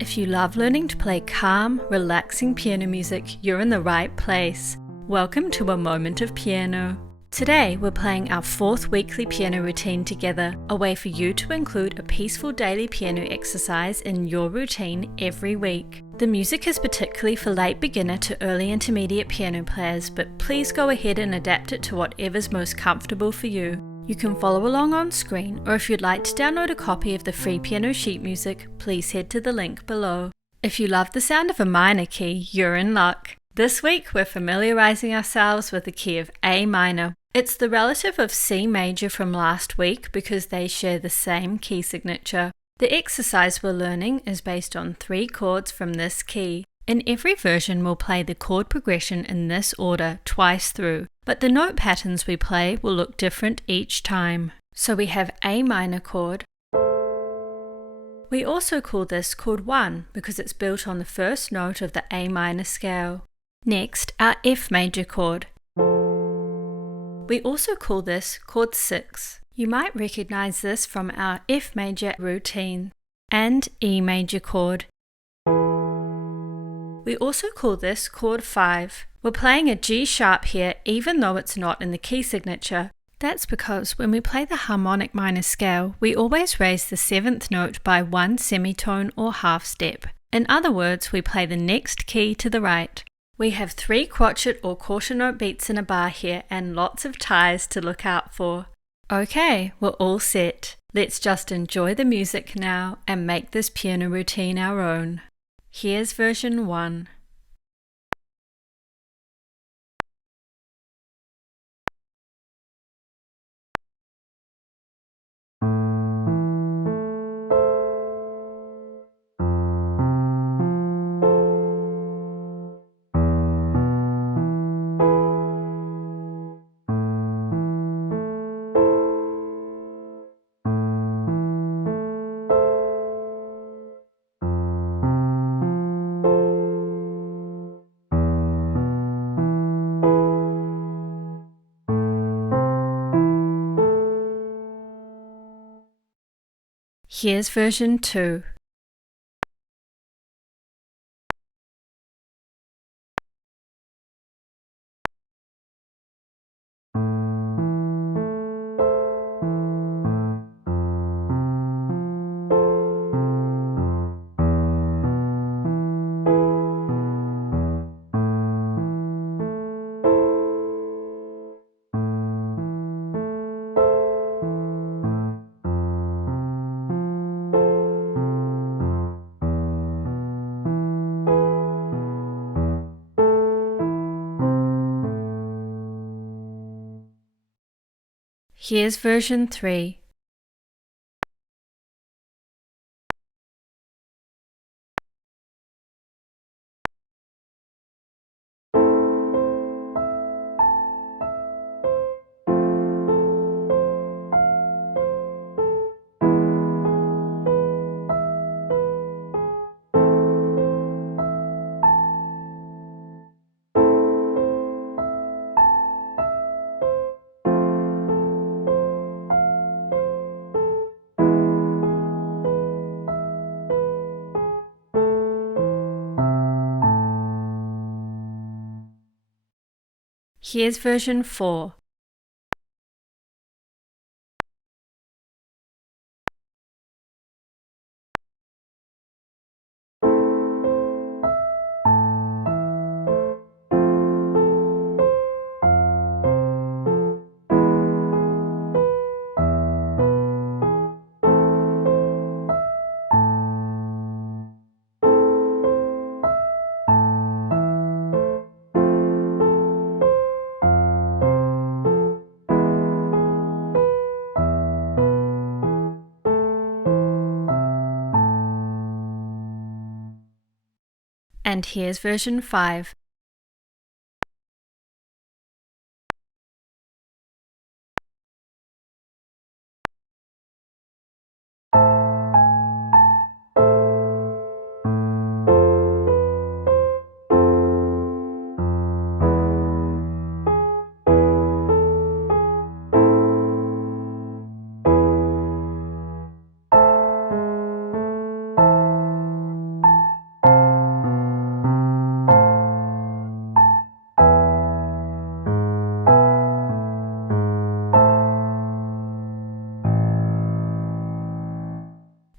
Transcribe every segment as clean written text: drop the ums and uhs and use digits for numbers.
If you love learning to play calm, relaxing piano music, you're in the right place. Welcome to A Moment of Piano. Today we're playing our 4th weekly piano routine together, a way for you to include a peaceful daily piano exercise in your routine every week. The music is particularly for late beginner to early intermediate piano players, but please go ahead and adapt it to whatever's most comfortable for you. You can follow along on screen, or if you'd like to download a copy of the free piano sheet music, please head to the link below. If you love the sound of a minor key, you're in luck. This week we're familiarizing ourselves with the key of A minor. It's the relative of C major from last week because they share the same key signature. The exercise we're learning is based on 3 chords from this key. In every version we'll play the chord progression in this order twice through, but the note patterns we play will look different each time. So we have A minor chord. We also call this chord 1 because it's built on the first note of the A minor scale. Next, our F major chord. We also call this chord 6. You might recognize this from our F major routine. And E major chord. We also call this chord 5. We're playing a G sharp here even though it's not in the key signature. That's because when we play the harmonic minor scale, we always raise the 7th note by 1 semitone or half step. In other words, we play the next key to the right. We have 3 crotchet or quarter note beats in a bar here and lots of ties to look out for. Okay, we're all set. Let's just enjoy the music now and make this piano routine our own. Here's version 1. Here's version 2. Here's version 3. Here's version 4. And here's version 5.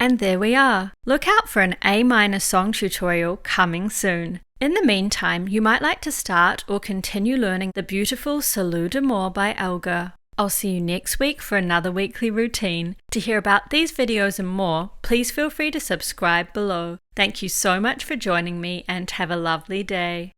And there we are. Look out for an A minor song tutorial coming soon. In the meantime, you might like to start or continue learning the beautiful Salut d'Amour by Elgar. I'll see you next week for another weekly routine. To hear about these videos and more, please feel free to subscribe below. Thank you so much for joining me and have a lovely day.